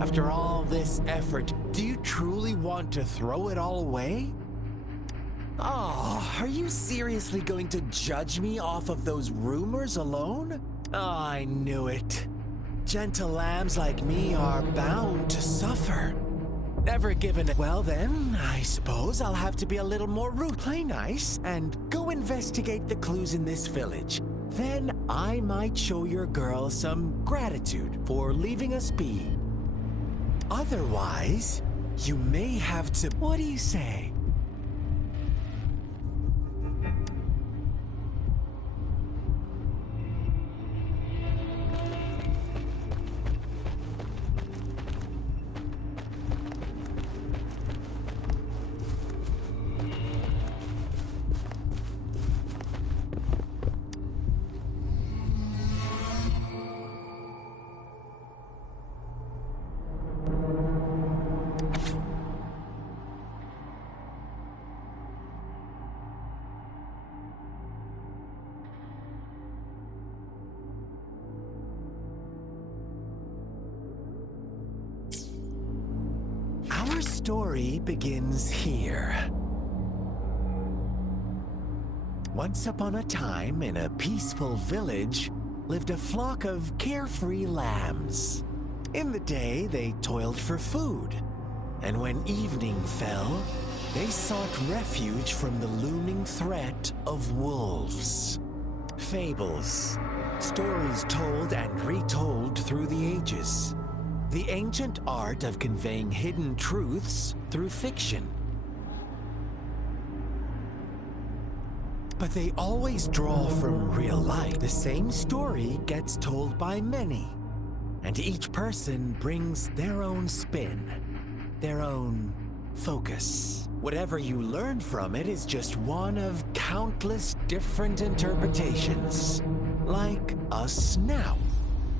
After all this effort, do you truly want to throw it all away? Oh, are you seriously going to judge me off of those rumors alone? Oh, I knew it. Gentle lambs like me are bound to suffer. Never given it. Well then, I suppose I'll have to be a little more rude. Play nice and go investigate the clues in this village. Then I might show your girl some gratitude for leaving us be. Otherwise, you may have to... What do you say? Our story begins here. Once upon a time, in a peaceful village, lived a flock of carefree lambs. In the day, they toiled for food, and when evening fell, they sought refuge from the looming threat of wolves. Fables, stories told and retold through the ages. The ancient art of conveying hidden truths through fiction. But they always draw from real life. The same story gets told by many, and each person brings their own spin, their own focus. Whatever you learn from it is just one of countless different interpretations, like us now.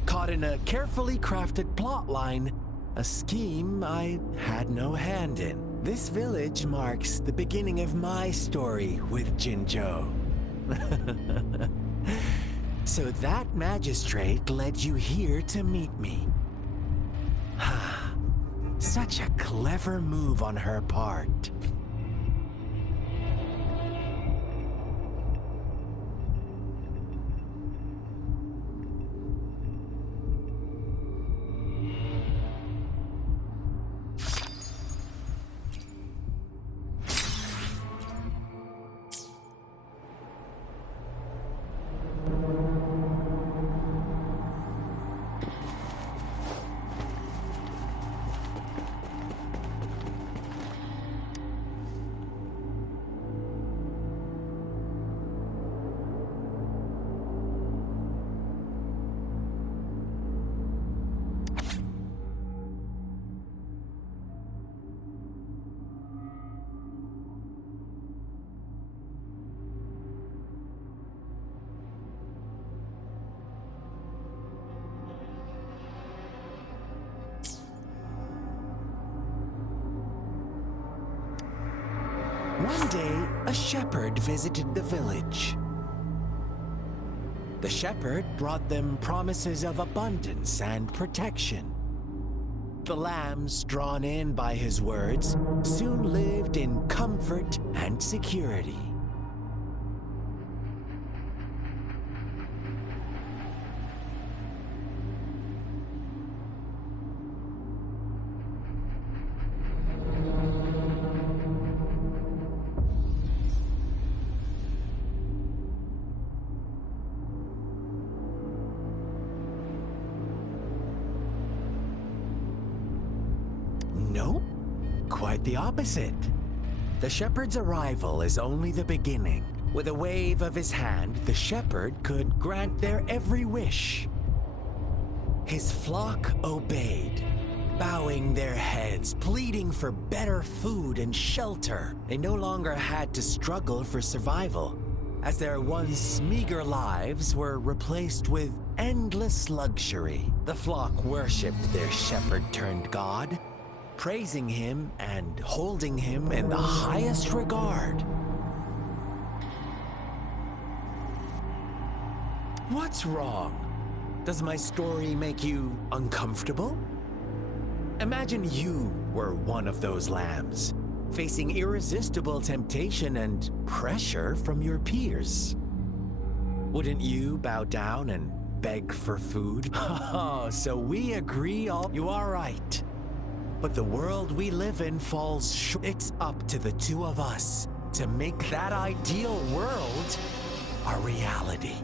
Caught in a carefully crafted plotline, a scheme I had no hand in. This village marks the beginning of my story with Jinzhou. So that magistrate led you here to meet me. Such a clever move on her part. One day, a shepherd visited the village. The shepherd brought them promises of abundance and protection. The lambs, drawn in by his words, soon lived in comfort and security. Nope, quite the opposite. The shepherd's arrival is only the beginning. With a wave of his hand, the shepherd could grant their every wish. His flock obeyed, bowing their heads, pleading for better food and shelter. They no longer had to struggle for survival, as their once meager lives were replaced with endless luxury. The flock worshipped their shepherd-turned-god, praising him and holding him in the highest regard. What's wrong? Does my story make you uncomfortable? Imagine you were one of those lambs, facing irresistible temptation and pressure from your peers. Wouldn't you bow down and beg for food? Oh, so we agree all. You are right. But the world we live in falls short. It's up to the two of us to make that ideal world a reality.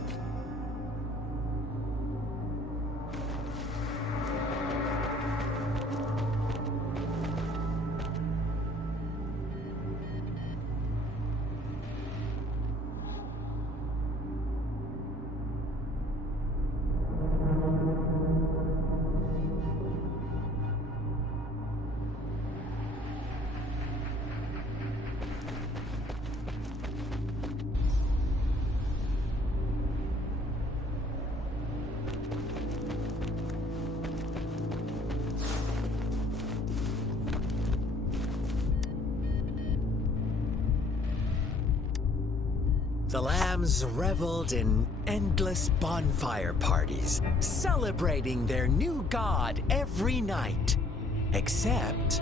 The lambs reveled in endless bonfire parties, celebrating their new god every night. Except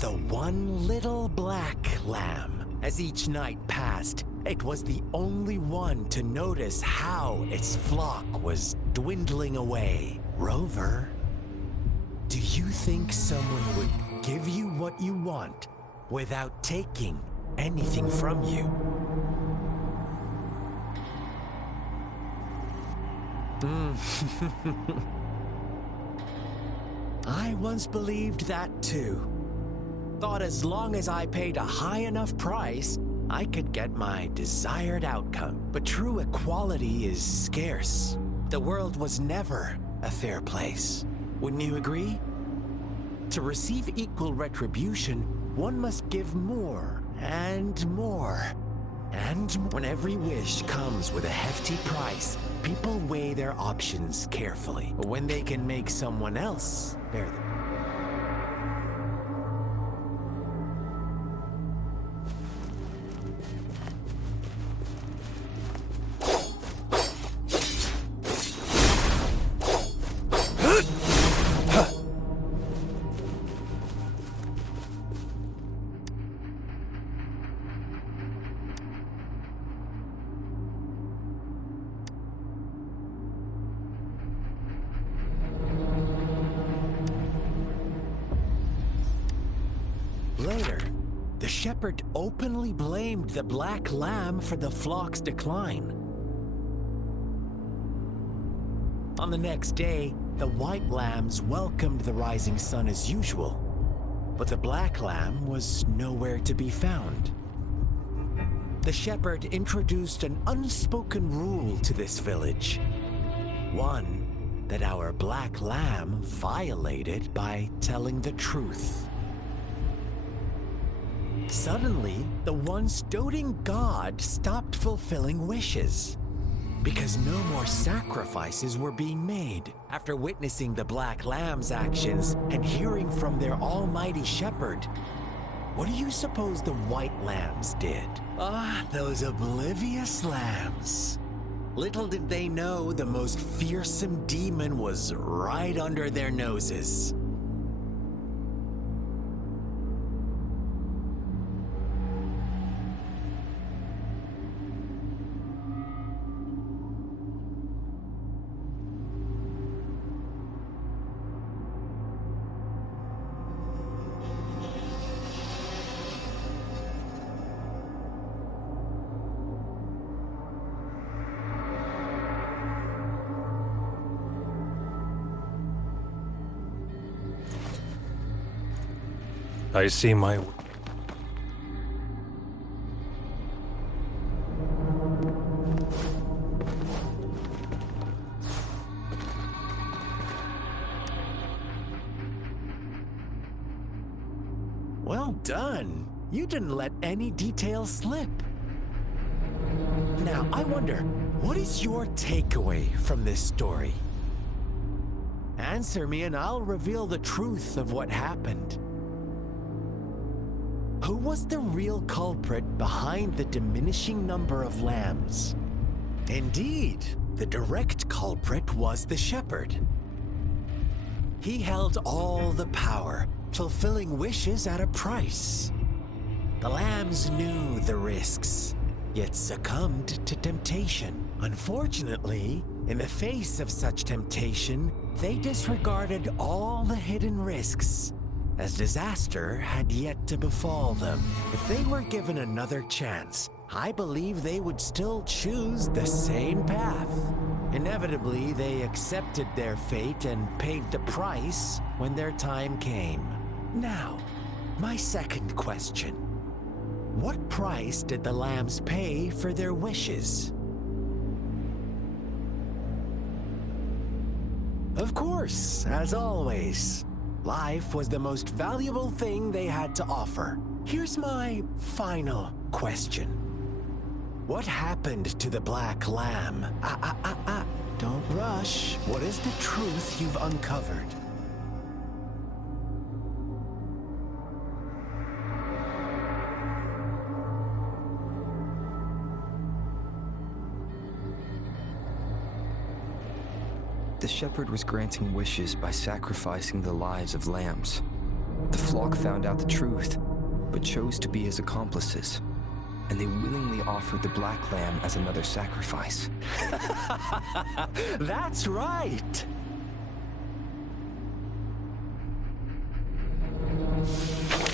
the one little black lamb. As each night passed, it was the only one to notice how its flock was dwindling away. Rover, do you think someone would give you what you want without taking anything from you? I once believed that too. Thought as long as I paid a high enough price, I could get my desired outcome. But true equality is scarce. The world was never a fair place. Wouldn't you agree? To receive equal retribution, one must give more and more. And when every wish comes with a hefty price, people weigh their options carefully. When they can make someone else bear them. Later, the shepherd openly blamed the black lamb for the flock's decline. On the next day, the white lambs welcomed the rising sun as usual, but the black lamb was nowhere to be found. The shepherd introduced an unspoken rule to this village, one that our black lamb violated by telling the truth. Suddenly, the once doting god stopped fulfilling wishes because no more sacrifices were being made. After witnessing the black lamb's actions and hearing from their almighty shepherd, what do you suppose the white lambs did? Ah, those oblivious lambs. Little did they know the most fearsome demon was right under their noses. I see my... Well done. You didn't let any details slip. Now, I wonder, what is your takeaway from this story? Answer me and I'll reveal the truth of what happened. Who was the real culprit behind the diminishing number of lambs? Indeed, the direct culprit was the shepherd. He held all the power, fulfilling wishes at a price. The lambs knew the risks, yet succumbed to temptation. Unfortunately, in the face of such temptation, they disregarded all the hidden risks, as disaster had yet to befall them. If they were given another chance, I believe they would still choose the same path. Inevitably, they accepted their fate and paid the price when their time came. Now, my second question. What price did the lambs pay for their wishes? Of course, as always, life was the most valuable thing they had to offer. Here's my final question. What happened to the black lamb? Don't rush. What is the truth you've uncovered? The shepherd was granting wishes by sacrificing the lives of lambs. The flock found out the truth, but chose to be his accomplices, and they willingly offered the black lamb as another sacrifice. That's right!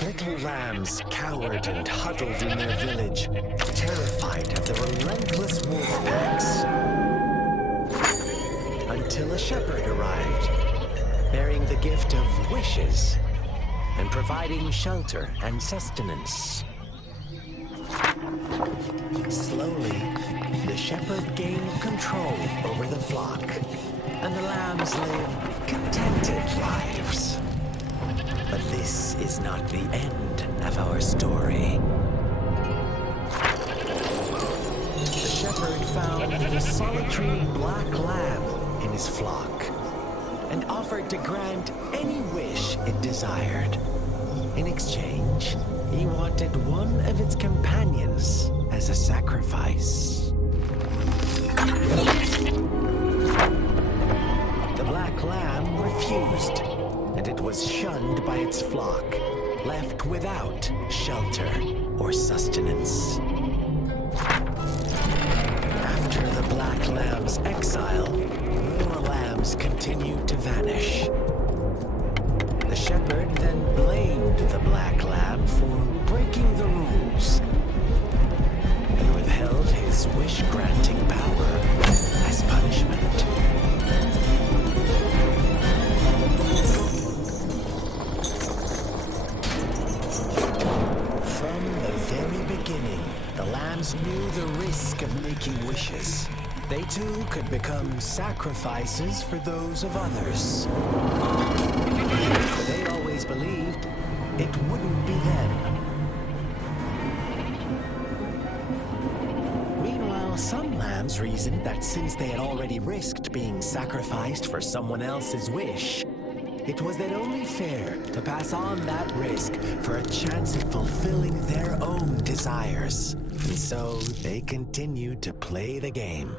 Little lambs cowered and huddled in their village, terrified of the relentless wolf packs. Until a shepherd arrived, bearing the gift of wishes and providing shelter and sustenance. Slowly, the shepherd gained control over the flock, and the lambs lived contented lives. But this is not the end of our story. The shepherd found the solitary black lamb in his flock and offered to grant any wish it desired. In exchange, he wanted one of its companions as a sacrifice. The black lamb refused, and it was shunned by its flock, left without shelter or sustenance. After the black lamb's exile, more lambs continued to vanish. The shepherd then blamed the black lamb for breaking the rules and withheld his wish-granting power as punishment. From the very beginning, the lambs knew the risk of making wishes. They too could become sacrifices for those of others. They always believed it wouldn't be them. Meanwhile, some lambs reasoned that since they had already risked being sacrificed for someone else's wish, it was then only fair to pass on that risk for a chance at fulfilling their own desires. And so they continued to play the game.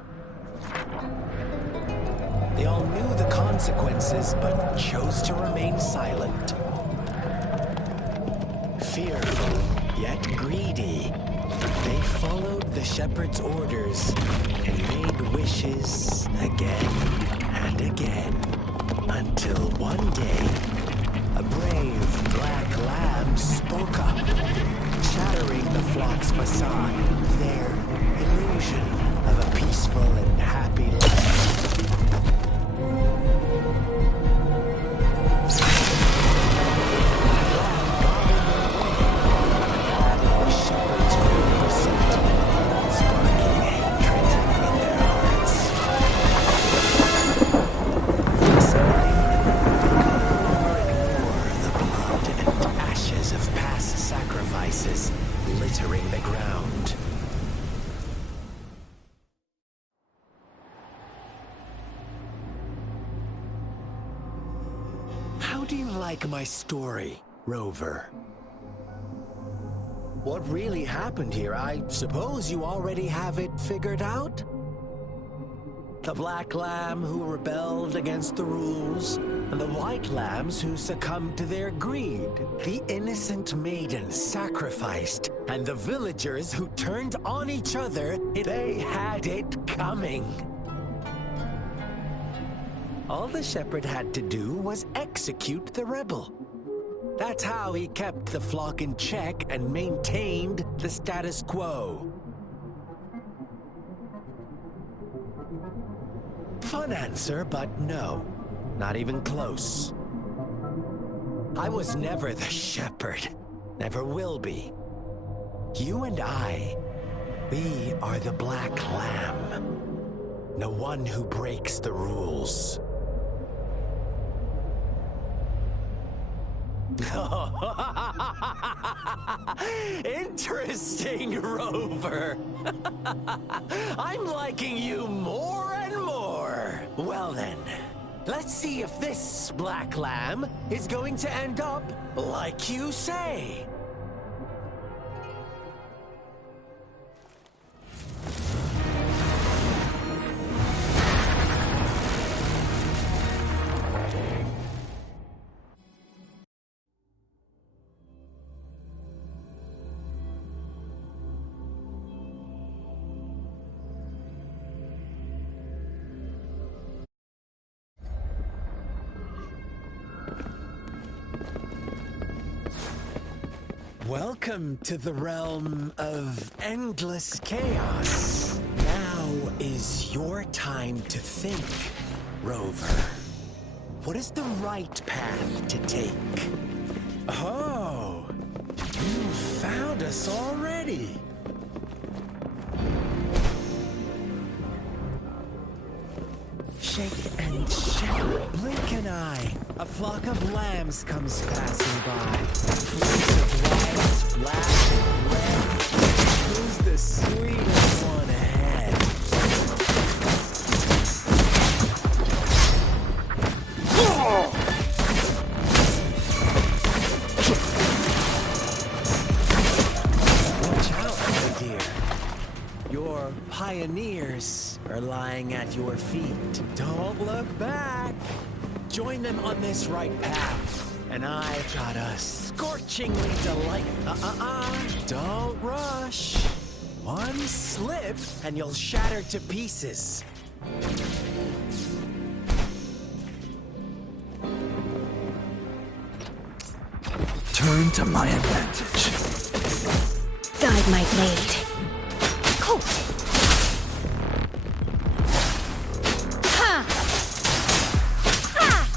They all knew the consequences, but chose to remain silent. Fearful, yet greedy, they followed the shepherd's orders and made wishes again and again, until one day, a brave black lamb spoke up, shattering the flock's facade, their illusion of a peaceful and happy life. Littering the ground. How do you like my story, Rover? What really happened here? I suppose you already have it figured out? The black lamb who rebelled against the rules, and the white lambs who succumbed to their greed. The innocent maidens sacrificed, and the villagers who turned on each other, they had it coming. All the shepherd had to do was execute the rebel. That's how he kept the flock in check and maintained the status quo. Fun answer, but no. Not even close. I was never the shepherd. Never will be. You and I, we are the black lamb. The one who breaks the rules. Interesting, Rover. I'm liking you more and more. Well then, let's see if this black lamb is going to end up like you say. Welcome to the realm of endless chaos. Now is your time to think, Rover. What is the right path to take? Oh, you found us already. Shake and shake, blink an eye. A flock of lambs comes passing by. Fleece of white, black, and red. Who's the sweetest one ahead? Watch out, my dear. Your pioneers are lying at your feet. Don't look back. Join them on this right path. And I've got a scorchingly delightful... Don't rush. One slip and you'll shatter to pieces. Turn to my advantage. Guide my blade. Cool. Ha! Ah!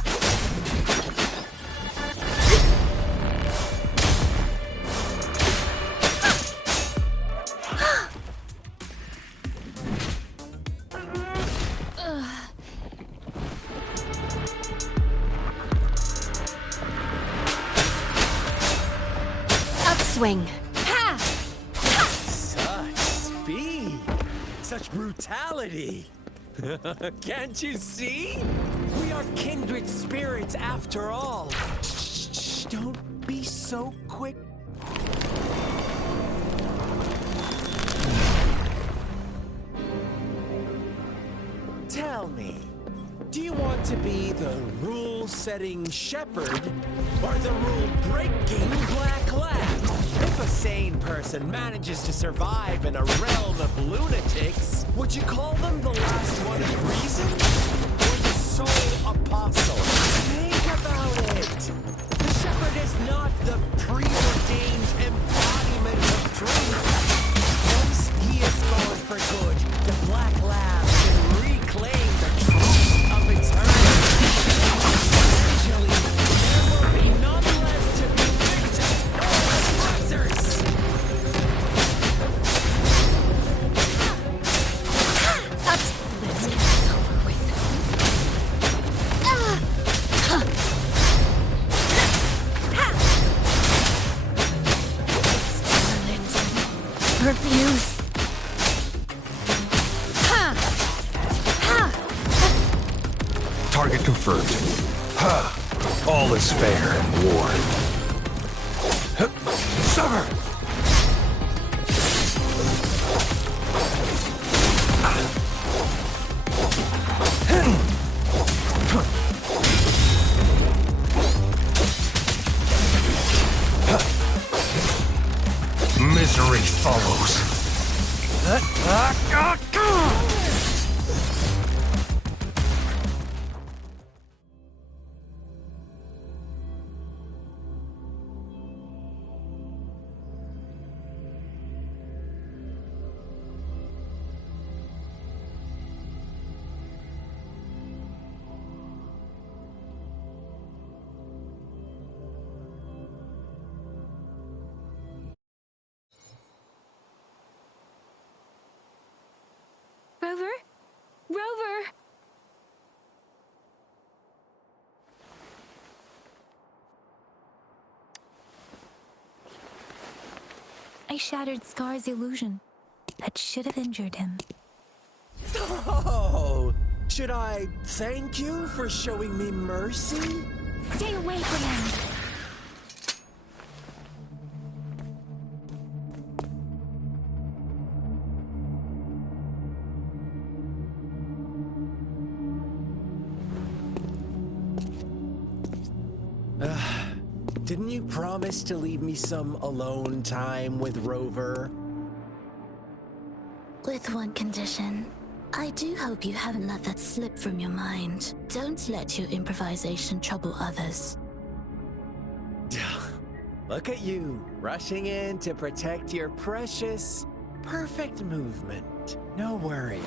Upswing. Ha! Such speed. Such brutality. Can't you see? We are kindred spirits after all. Shh, don't be so quick. Tell me, do you want to be the rule-setting shepherd or the rule-breaking black lamb? If a sane person manages to survive in a realm of lunatics, would you call them the last one of reason or the sole apostle? Think about it. The shepherd is not the preordained embodiment of truth. Once he is gone for good, the black lamb can reclaim the truth of eternity. Eventually, there will be none left to be victims or oppressors. Let's get this over with. Scarlet. Refuse. Target confirmed. Ha! All is fair in war. Summer! Misery follows. Rover? Rover! I shattered Scar's illusion. That should have injured him. Oh, should I thank you for showing me mercy? Stay away from him! Didn't you promise to leave me some alone time with Rover? With one condition. I do hope you haven't let that slip from your mind. Don't let your improvisation trouble others. Look at you, rushing in to protect your precious, perfect movement. No worries.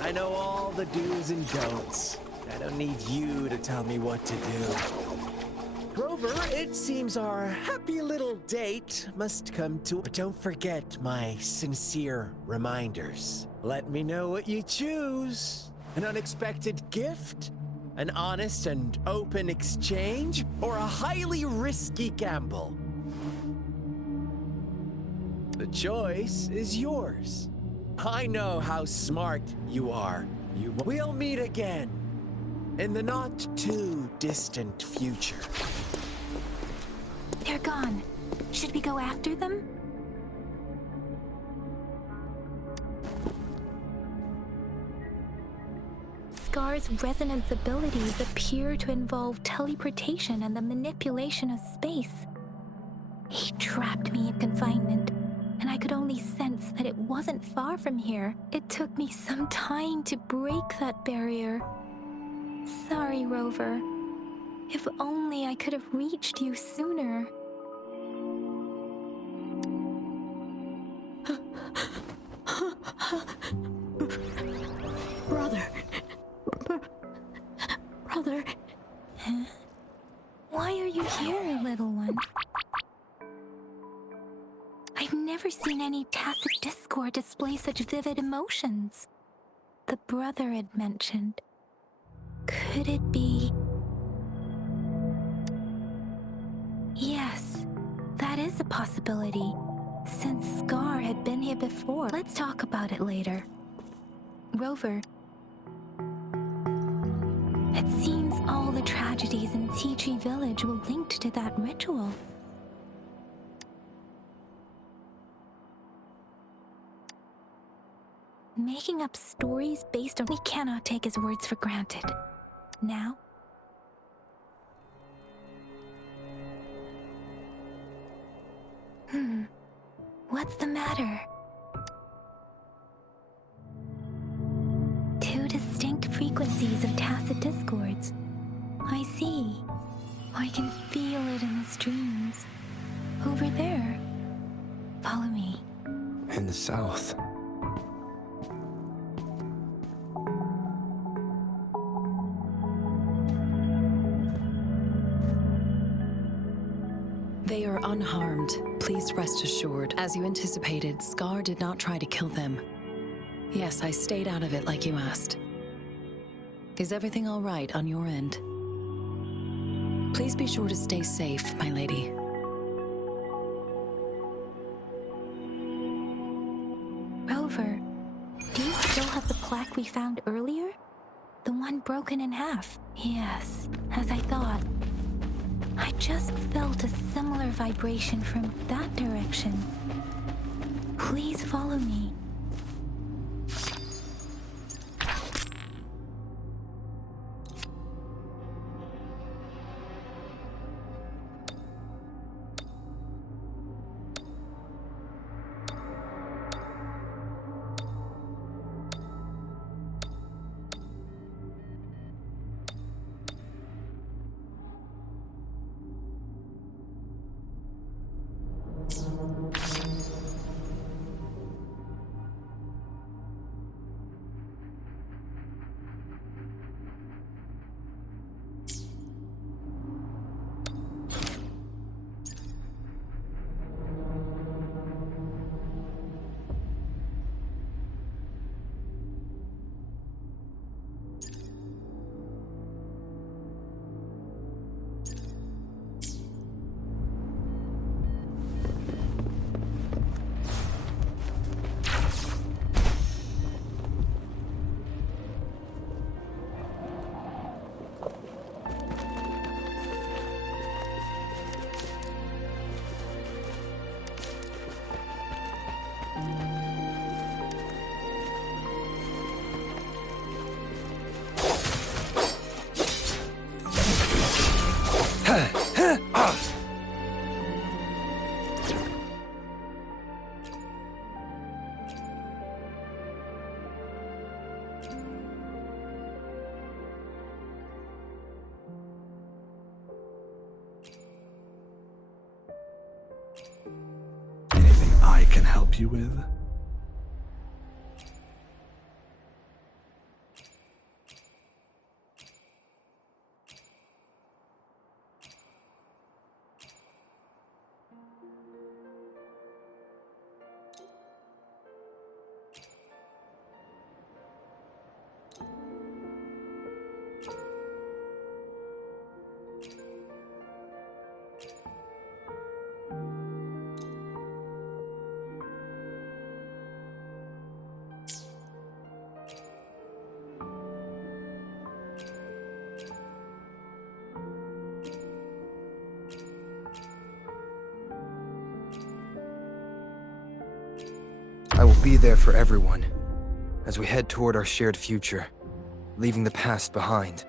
I know all the do's and don'ts. I don't need you to tell me what to do. Rover, it seems our happy little date must come to... But don't forget my sincere reminders. Let me know what you choose. An unexpected gift? An honest and open exchange? Or a highly risky gamble? The choice is yours. I know how smart you are. We'll meet again in the not-too-distant future. They're gone. Should we go after them? Scar's resonance abilities appear to involve teleportation and the manipulation of space. He trapped me in confinement, and I could only sense that it wasn't far from here. It took me some time to break that barrier. Sorry, Rover. If only I could have reached you sooner. Brother. Brother. Huh? Why are you here, little one? I've never seen any tacit discord display such vivid emotions. The brother had mentioned. Could it be... Yes, that is a possibility. Since Scar had been here before. Let's talk about it later. Rover. It seems all the tragedies in Tea Tree Village were linked to that ritual. Making up stories based on... We cannot take his words for granted. Now? What's the matter? Two distinct frequencies of tacit discords. I see. I can feel it in the streams. Over there. Follow me. In the south. They are unharmed. Please rest assured. As you anticipated, Scar did not try to kill them. Yes, I stayed out of it like you asked. Is everything all right on your end? Please be sure to stay safe, my lady. Rover, do you still have the plaque we found earlier? The one broken in half? Yes, as I thought. I just felt a similar vibration from that direction. Please follow me. I can help you with? I will be there for everyone as we head toward our shared future, leaving the past behind.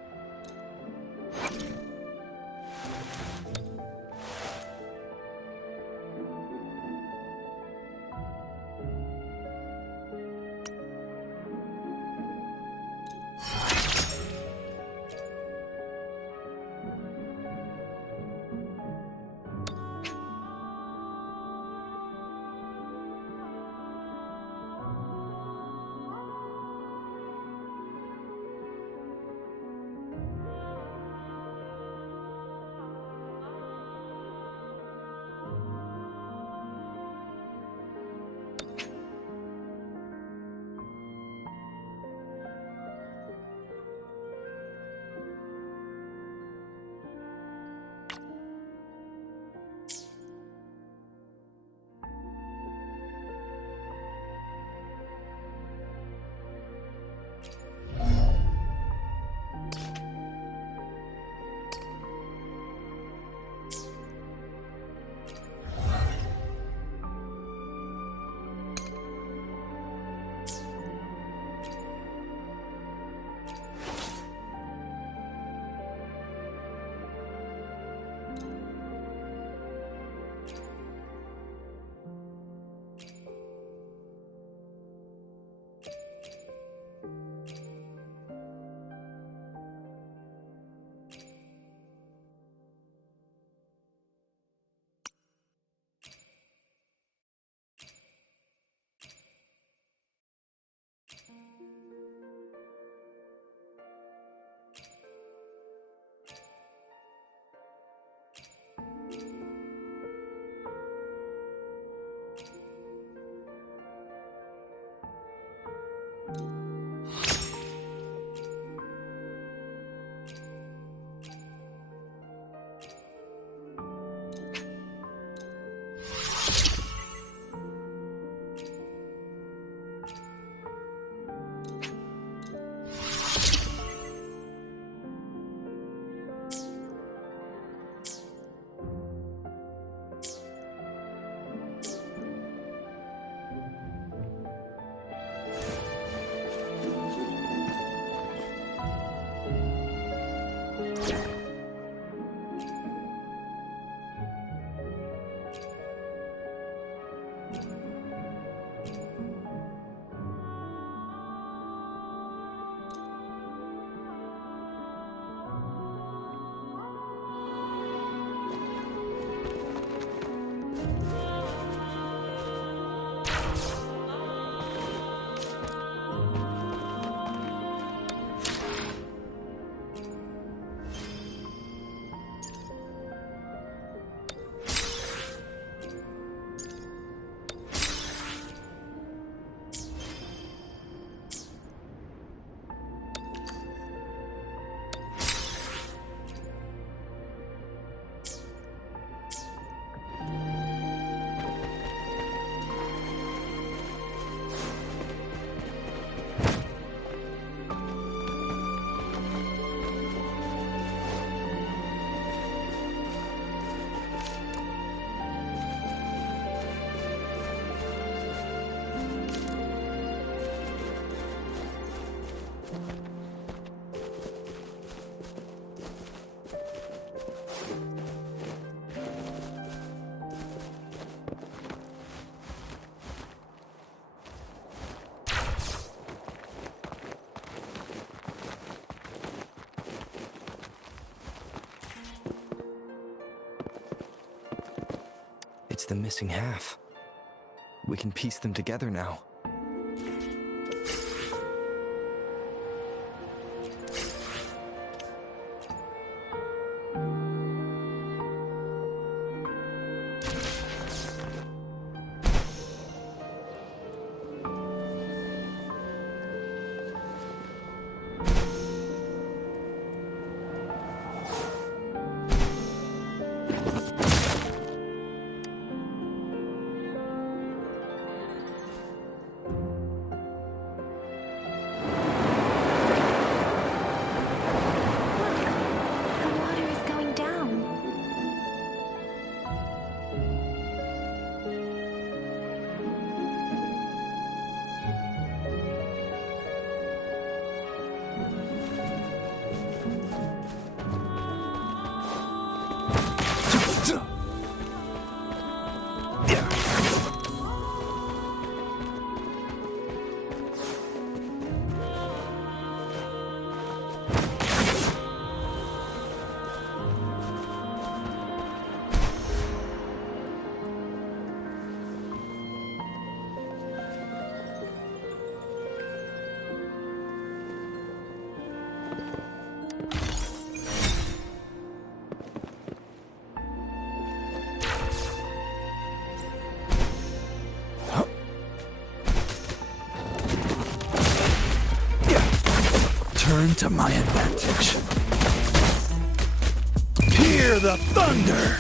It's the missing half. we can piece them together now. The water is going down. Turn to my advantage. Hear the thunder!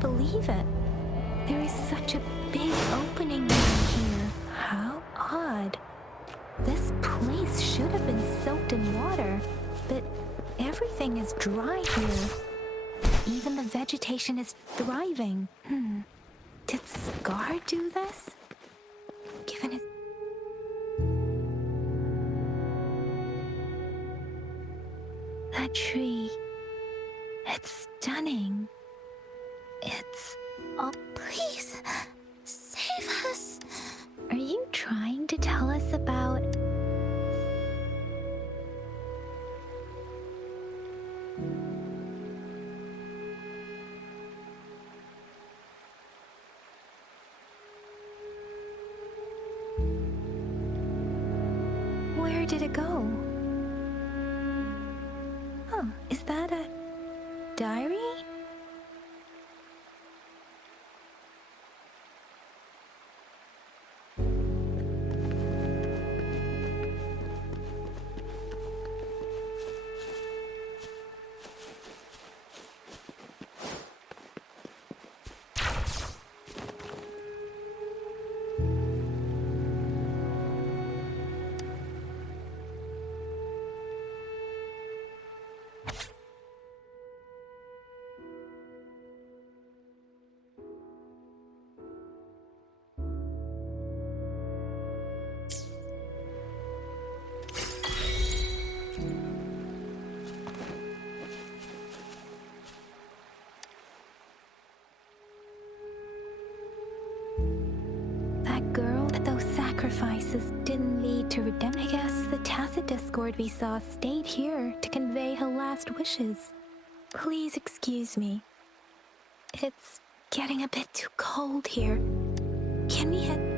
Believe it. There is such a big opening down here. How odd. This place should have been soaked in water, but everything is dry here. Even the vegetation is thriving. Did Scar do this? Given his... That tree. It's stunning. It's... Oh, please, save us. Are you trying to tell us about... Where did it go? Huh, is that a diary? sacrifices didn't lead to redemption. I guess the tacit discord we saw stayed here to convey her last wishes. Please excuse me. It's getting a bit too cold here. Can we head?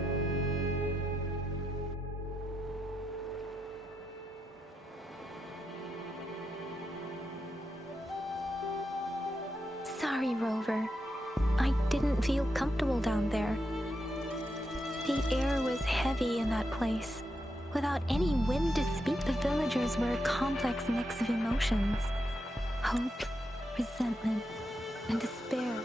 Sorry, Rover. I didn't feel comfortable down there. The air was heavy in that place. Without any wind to speak, the villagers were a complex mix of emotions. Hope, resentment, and despair.